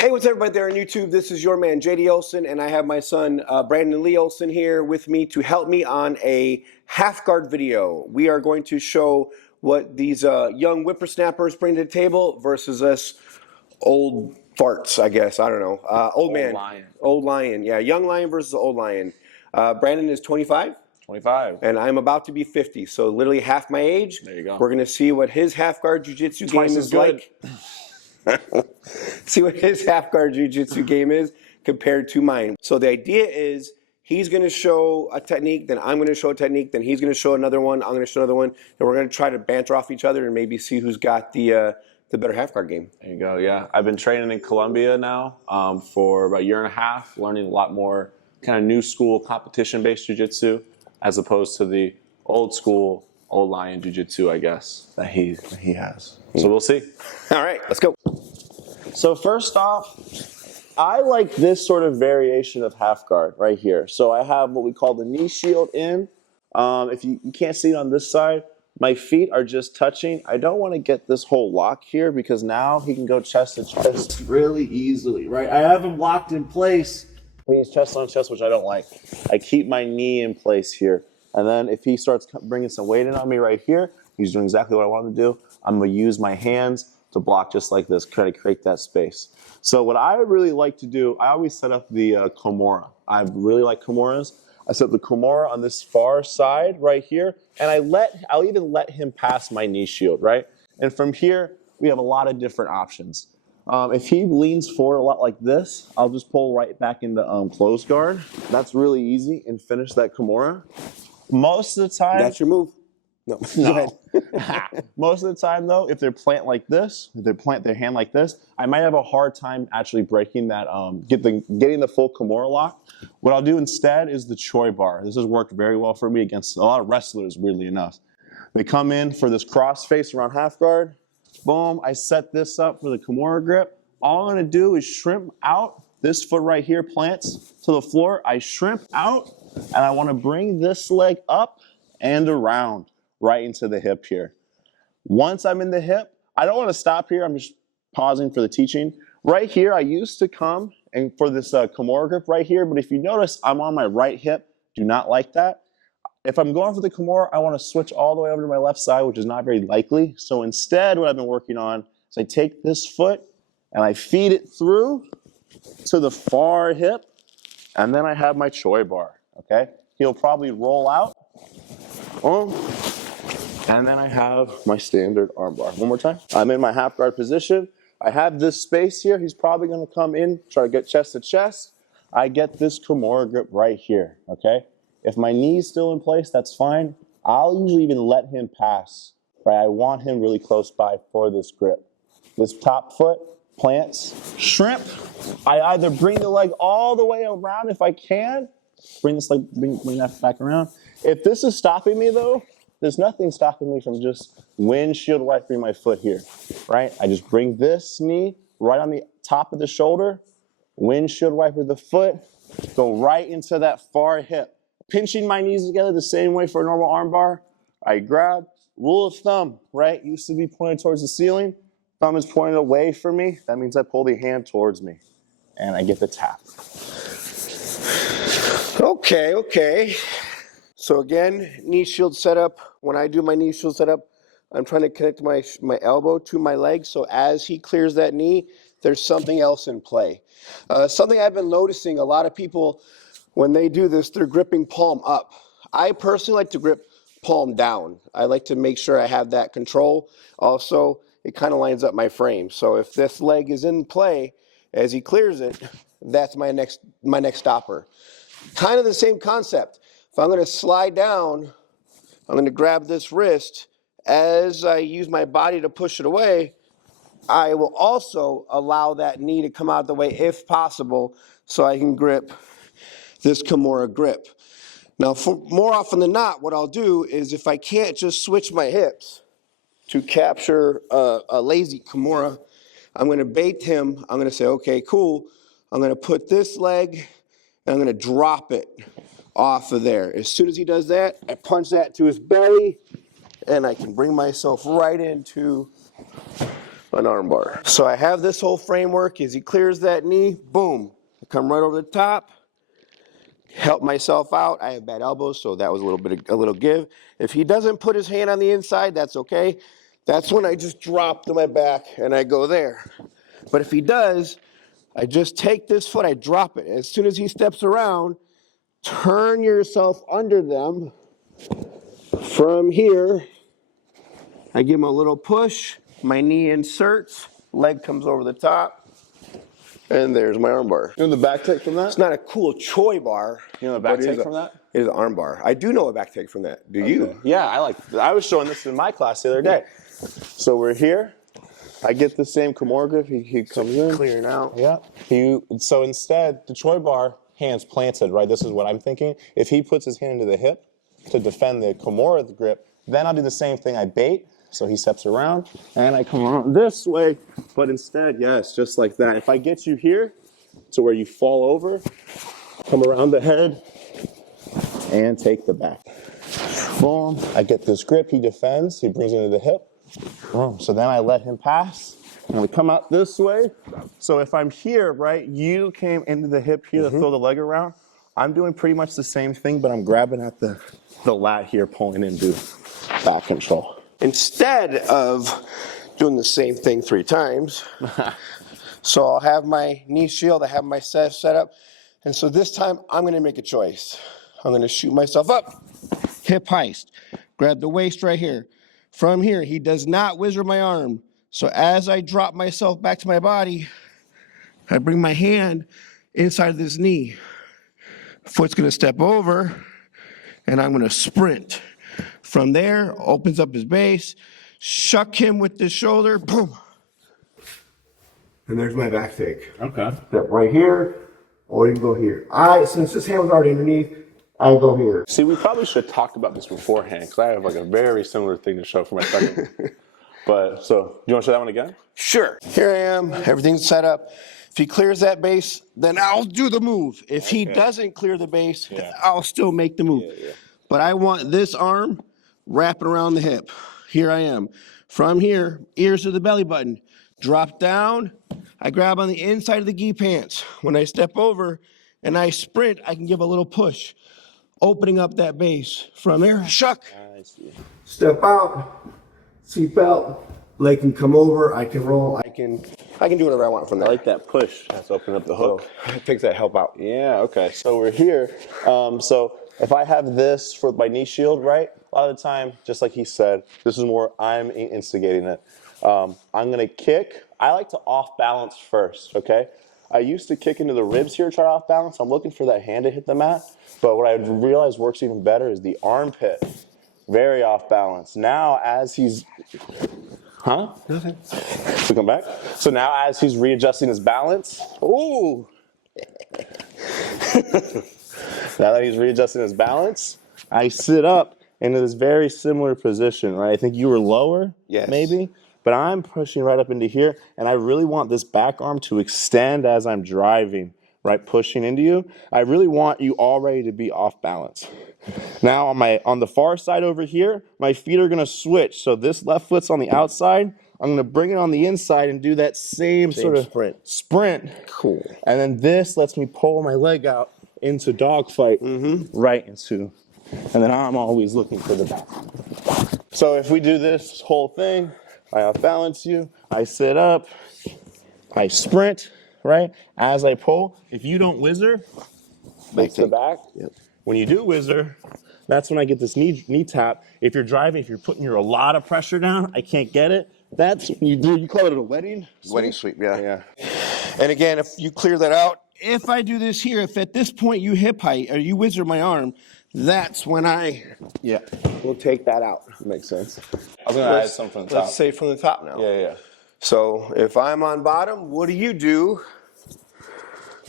Hey, what's up, everybody there on YouTube? This is your man, JD Olsen, and I have my son, Brandon Lee Olsen, here with me to help me on a half guard video. We are going to show what these young whippersnappers bring to the table versus us old farts, I guess. I don't know. Old man. Lion. Old lion. Yeah, young lion versus old lion. Brandon is 25. 25. And I'm about to be 50, so literally half my age. There you go. We're going to see what his half guard jiu-jitsu game is like. See what his half guard jiu-jitsu game is compared to mine. So the idea is he's going to show a technique, then I'm going to show a technique, then he's going to show another one, I'm going to show another one, and we're going to try to banter off each other and maybe see who's got the better half guard game. There you go, yeah. I've been training in Colombia now for about a year and a half, learning a lot more kind of new school competition-based jiu-jitsu as opposed to the old school, old lion jiu-jitsu, I guess, that he has. So we'll see. All right, let's go. So first off, I like this sort of variation of half guard right here. So I have what we call the knee shield in. If you can't see it on this side, my feet are just touching. I don't want to get this whole lock here because now he can go chest to chest really easily, right? I have him locked in place. He's chest on chest, which I don't like. I keep my knee in place here. And then if he starts bringing some weight in on me right here, he's doing exactly what I want him to do. I'm going to use my hands to block just like this, try to create that space. So what I really like to do, I always set up the Kimura. I really like Kimuras. I set up the Kimura on this far side right here, and I'll even let him pass my knee shield, right? And from here, we have a lot of different options. If he leans forward a lot like this, I'll just pull right back into close guard. That's really easy and finish that Kimura. Most of the time, That's your move. No. Most of the time, though, if they plant like this, if they plant their hand like this, I might have a hard time actually breaking that, getting the full Kimura lock. What I'll do instead is the Choi bar. This has worked very well for me against a lot of wrestlers, weirdly enough. They come in for this cross face around half guard. Boom, I set this up for the Kimura grip. All I'm going to do is shrimp out. This foot right here plants to the floor. I shrimp out, and I want to bring this leg up and around right into the hip here. Once I'm in the hip, I don't want to stop here. I'm just pausing for the teaching. Right here, I used to come and for this Kimura grip right here, but if you notice, I'm on my right hip. Do not like that. If I'm going for the Kimura, I want to switch all the way over to my left side, which is not very likely. So instead, what I've been working on is I take this foot and I feed it through to the far hip, and then I have my Choi bar, okay? He'll probably roll out, and then I have my standard arm bar. One more time. I'm in my half guard position. I have this space here. He's probably going to come in, try to get chest to chest. I get this Kimura grip right here, okay? If my knee's still in place, that's fine. I'll usually even let him pass, right? I want him really close by for this grip. This top foot plants, shrimp. I either bring the leg all the way around if I can, bring this leg, bring that back around. If this is stopping me though, there's nothing stopping me from just windshield wiping my foot here, right? I just bring this knee right on the top of the shoulder, windshield wiper the foot, go right into that far hip. Pinching my knees together the same way for a normal arm bar. I grab, rule of thumb, right? Used to be pointed towards the ceiling. Thumb is pointed away from me. That means I pull the hand towards me and I get the tap. Okay. So again, knee shield setup. When I do my knee shield setup, I'm trying to connect my elbow to my leg. So as he clears that knee, there's something else in play. Something I've been noticing, a lot of people, when they do this, they're gripping palm up. I personally like to grip palm down. I like to make sure I have that control. Also, it kind of lines up my frame. So if this leg is in play, as he clears it, that's my next stopper. Kind of the same concept. If I'm going to slide down, I'm going to grab this wrist. As I use my body to push it away, I will also allow that knee to come out of the way if possible so I can grip this Kimura grip. Now, more often than not, what I'll do is if I can't just switch my hips to capture a lazy Kimura, I'm going to bait him. I'm going to say, okay, cool. I'm going to put this leg and I'm going to drop it off of there. As soon as he does that, I punch that to his belly and I can bring myself right into an arm bar. So I have this whole framework. As he clears that knee, boom, I come right over the top, help myself out. I have bad elbows, so that was a little give. If he doesn't put his hand on the inside, that's okay. That's when I just drop to my back and I go there. But if he does, I just take this foot, I drop it. As soon as he steps around, turn yourself under them. From here, I give him a little push, my knee inserts, leg comes over the top, and there's my arm bar. You know the back take from that? It's not a cool Choi bar. You know the back take from that? It is an arm bar. I do know a back take from that. Do you? Yeah, I was showing this in my class the other day. So we're here. I get the same Kimura grip. He comes in. Clearing out. Yeah. So instead, the Choi bar, hands planted, right? This is what I'm thinking. If he puts his hand into the hip to defend the Kimura grip, then I'll do the same thing. I bait. So he steps around, and I come around this way. But instead, yes, just like that. If I get you here to where you fall over, come around the head, and take the back. Boom. I get this grip. He defends. He brings it into the hip. Boom. So then I let him pass. And we come out this way. So if I'm here, right, you came into the hip here to throw the leg around. I'm doing pretty much the same thing, but I'm grabbing at the lat here, pulling into back control. Instead of doing the same thing 3 times, so I'll have my knee shield, I have my set up, and so this time I'm going to make a choice. I'm going to shoot myself up, hip heist, grab the waist right here. From here, he does not whizzer my arm. So as I drop myself back to my body, I bring my hand inside of this knee. Foot's going to step over, and I'm going to sprint. From there, opens up his base, shuck him with the shoulder, boom. And there's my back take. Okay. Step right here, or you can go here. Since this hand was already underneath, I go here. See, we probably should have talked about this beforehand, because I have like a very similar thing to show for my second. But, so, you want to show that one again? Sure. Here I am, everything's set up. If he clears that base, then I'll do the move. If he doesn't clear the base, I'll still make the move. But I want this arm wrapping around the hip. Here I am. From here, ears to the belly button. Drop down. I grab on the inside of the gi pants. When I step over and I sprint, I can give a little push, opening up that base. From there, shuck. Step out. Seatbelt. Leg can come over. I can roll. I can do whatever I want from there. I like that push. Let's open up the hook. It takes that help out. Yeah, okay. So we're here. So if I have this for my knee shield, right? A lot of the time, just like he said, this is more I'm instigating it. I'm going to kick. I like to off balance first, okay? I used to kick into the ribs here, try to off balance. I'm looking for that hand to hit the mat. But what I realized works even better is the armpit. Very off balance. Now, as he's... Huh? Nothing. So come back. So now as he's readjusting his balance, ooh. Now that he's readjusting his balance, I sit up into this very similar position, right? I think you were lower, maybe, but I'm pushing right up into here, and I really want this back arm to extend as I'm driving, right, pushing into you. I really want you already to be off balance. Now on the far side over here, my feet are gonna switch. So this left foot's on the outside. I'm gonna bring it on the inside and do that same sort of sprint. Cool. And then this lets me pull my leg out into dogfight, right into, and then I'm always looking for the back. So if we do this whole thing, I off balance you, I sit up, I sprint, right? As I pull, if you don't whizzer, make the back. Yep. When you do whizzer, that's when I get this knee tap. If you're driving, if you're putting a lot of pressure down, I can't get it. That's when you call it a wedding sweep? Wedding sweep, yeah. And again, if you clear that out, if I do this here, if at this point you hip height or you whizzer my arm, that's when I will take that out. Makes sense. I was going to add something from the top. Let's say from the top now. Yeah. So if I'm on bottom, what do you do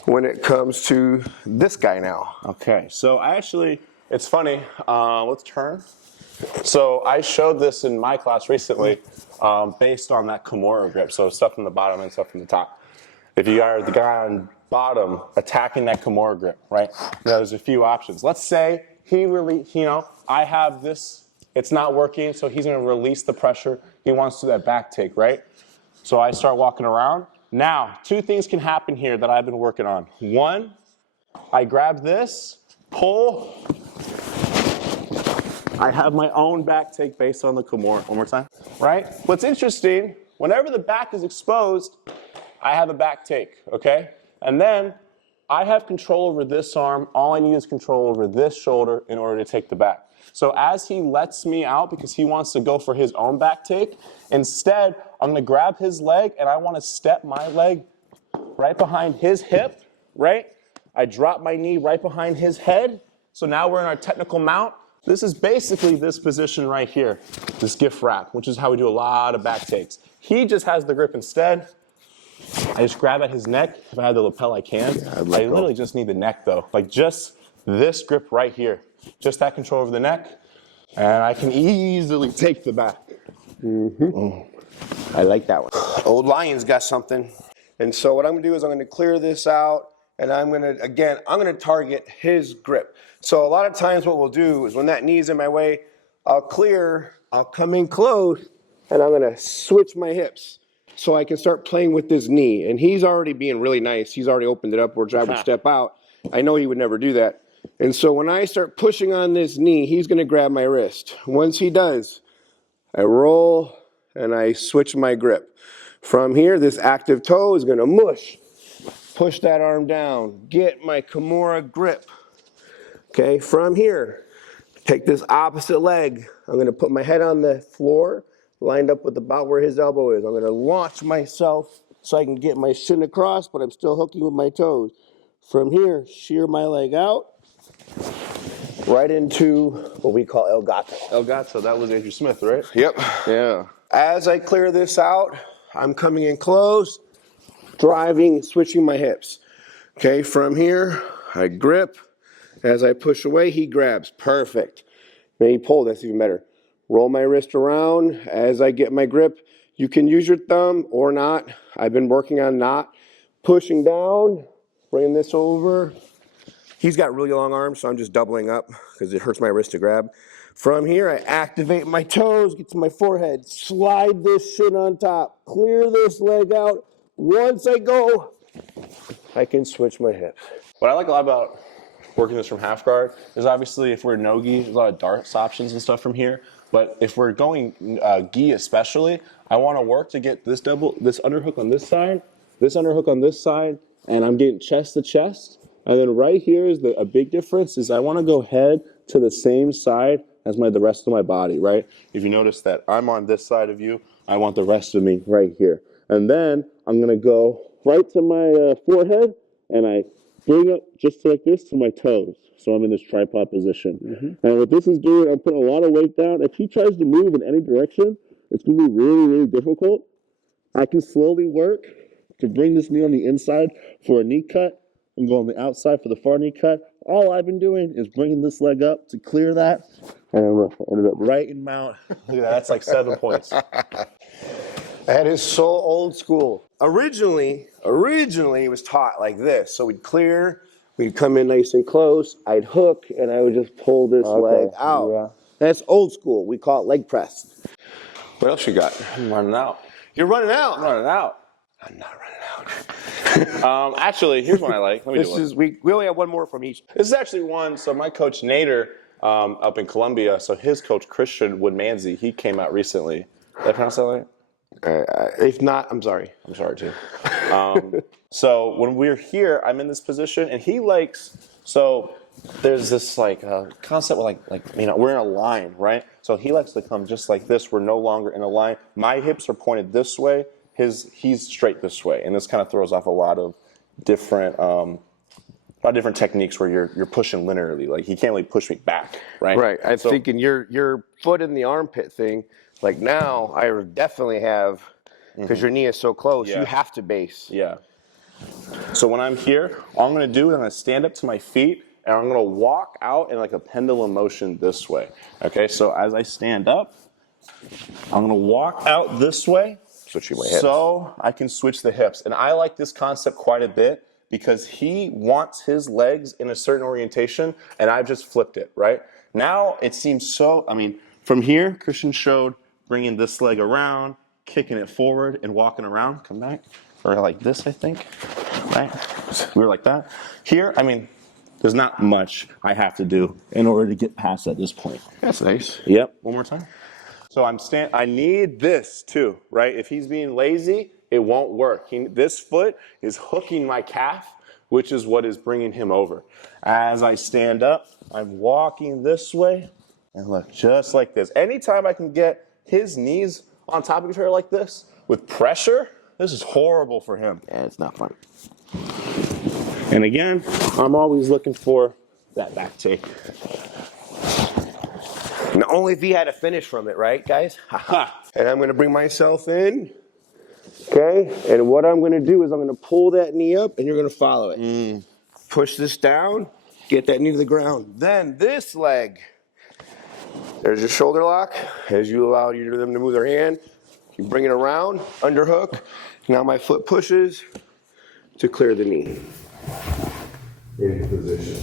when it comes to this guy now? Okay, so it's funny. Let's turn. So I showed this in my class recently based on that Kimura grip. So stuff from the bottom and stuff from the top. If you are the guy on bottom attacking that Kimura grip, right? There's a few options. Let's say he really, I have this, it's not working, so he's going to release the pressure. He wants to do that back take, right? So I start walking around. Now, two things can happen here that I've been working on. One, I grab this, pull. I have my own back take based on the Kimura. One more time. Right? What's interesting, whenever the back is exposed, I have a back take, okay? And then I have control over this arm. All I need is control over this shoulder in order to take the back. So as he lets me out because he wants to go for his own back take, instead, I'm gonna grab his leg and I wanna step my leg right behind his hip, right? I drop my knee right behind his head. So now we're in our technical mount. This is basically this position right here, this gift wrap, which is how we do a lot of back takes. He just has the grip instead. I just grab at his neck. If I had the lapel, I can. Yeah, I literally just need the neck though. Like just this grip right here. Just that control over the neck. And I can easily take the back. I like that one. Old Lion's got something. And so what I'm gonna do is I'm gonna clear this out and I'm gonna target his grip. So a lot of times what we'll do is when that knee's in my way, I'll come in close and I'm gonna switch my hips so I can start playing with this knee. And he's already being really nice. He's already opened it up where I would step out. I know he would never do that. And so when I start pushing on this knee, he's gonna grab my wrist. Once he does, I roll and I switch my grip. From here, this active toe is gonna mush. Push that arm down, get my Kimura grip. Okay, from here, take this opposite leg. I'm gonna put my head on the floor, lined up with about where his elbow is. I'm gonna launch myself so I can get my shin across, but I'm still hooking with my toes. From here, shear my leg out, right into what we call El Gato. El Gato, that was Andrew Smith, right? Yep. Yeah. As I clear this out, I'm coming in close, driving, switching my hips. Okay, from here, I grip. As I push away, he grabs. Perfect. Maybe pull, that's even better. Roll my wrist around. As I get my grip, you can use your thumb or not. I've been working on not pushing down, bringing this over. He's got really long arms, so I'm just doubling up because it hurts my wrist to grab. From here, I activate my toes, get to my forehead, slide this shin on top, clear this leg out. Once I go, I can switch my hips. What I like a lot about working this from half guard is obviously if we're no-gi, there's a lot of darts options and stuff from here. But if we're going gi especially, I want to work to get this underhook on this underhook on this side, and I'm getting chest to chest. And then right here is a big difference is I want to go head to the same side as the rest of my body, right? If you notice that I'm on this side of you, I want the rest of me right here. And then I'm going to go right to my forehead, and I bring up just like this to my toes. So I'm in this tripod position. And what this is doing, I'm putting a lot of weight down. If he tries to move in any direction, it's going to be really, really difficult. I can slowly work to bring this knee on the inside for a knee cut and go on the outside for the far knee cut. All I've been doing is bringing this leg up to clear that. And I ended up right in mount. Look at that, that's like 7 points. That is so old school. Originally, it was taught like this. So we'd clear, we'd come in nice and close, I'd hook, and I would just pull this leg out. Yeah. That's old school. We call it leg press. What else you got? I'm running out. You're running out? I'm running out. I'm not running out. Actually, here's one I like. Let me do one. We only have one more from each. This is actually one, so my coach Nader up in Colombia, so his coach Christian Woodmansey, he came out recently. Did I pronounce that right? If not, I'm sorry. I'm sorry too. So when we're here, I'm in this position, and he likes, so there's this like concept where we're in a line, right? So he likes to come just like this. We're no longer in a line. My hips are pointed this way. He's straight this way, and this kind of throws off a lot of different techniques where you're pushing linearly. Like he can't really push me back, right? Right. I'm thinking your foot in the armpit thing. Like now, I definitely have, because your knee is so close, you have to base. Yeah. So when I'm here, all I'm going to do is I'm going to stand up to my feet, and I'm going to walk out in like a pendulum motion this way. Okay, so as I stand up, I'm going to walk out this way. Switching my hips. So I can switch the hips. And I like this concept quite a bit because he wants his legs in a certain orientation, and I've just flipped it, right? Now it seems so, from here, Christian showed bringing this leg around, kicking it forward and walking around. Come back. Or like this, I think. Right? We were like that. Here, I mean, there's not much I have to do in order to get past at this point. That's nice. Yep. One more time. So I need this too, right? If he's being lazy, it won't work. This foot is hooking my calf, which is what is bringing him over. As I stand up, I'm walking this way, and look, just like this. Anytime I can get his knees on top of each other like this, with pressure, this is horrible for him. Yeah, it's not fun. And again, I'm always looking for that back take. And only if he had a finish from it, right, guys? And I'm going to bring myself in. Okay? And what I'm going to do is I'm going to pull that knee up, and you're going to follow it. Push this down. Get that knee to the ground. Then this leg. There's your shoulder lock. As you allow them to move their hand, you bring it around, underhook. Now my foot pushes to clear the knee. In position.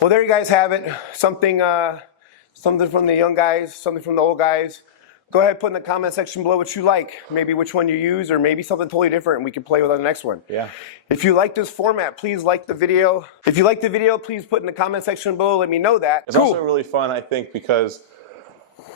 Well, there you guys have it. Something from the young guys, something from the old guys. Go ahead, put in the comment section below what you like. Maybe which one you use, or maybe something totally different, and we can play with on the next one. Yeah. If you like this format, please like the video. If you like the video, please put in the comment section below. Let me know that. It's also really fun, I think, because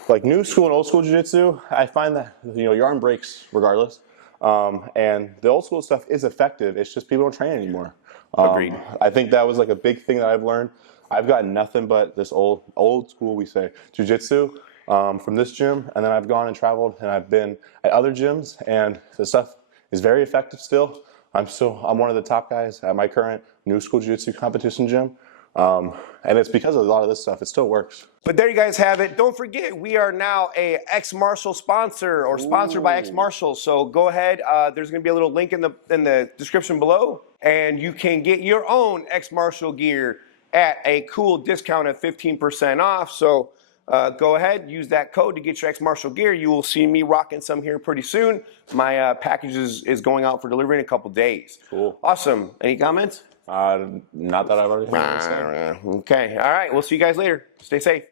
like new school and old school jiu-jitsu, I find that your arm breaks regardless, and the old school stuff is effective. It's just people don't train anymore. Agreed. I think that was like a big thing that I've learned. I've gotten nothing but this old school, we say, jiu-jitsu from this gym, and then I've gone and traveled, and I've been at other gyms, and the stuff is very effective still. I'm one of the top guys at my current new school jiu-jitsu competition gym, and it's because of a lot of this stuff. It still works. But there you guys have it. Don't forget, we are now a X-Martial sponsor, or sponsored by X-Martial. So go ahead. There's going to be a little link in the description below, and you can get your own X-Martial gear at a cool discount of 15% off. So go ahead, use that code to get your X-Martial gear. You will see me rocking some here pretty soon. My package is going out for delivery in a couple days. Cool. Awesome. Any comments? Not that I've already heard. Okay. All right. We'll see you guys later. Stay safe.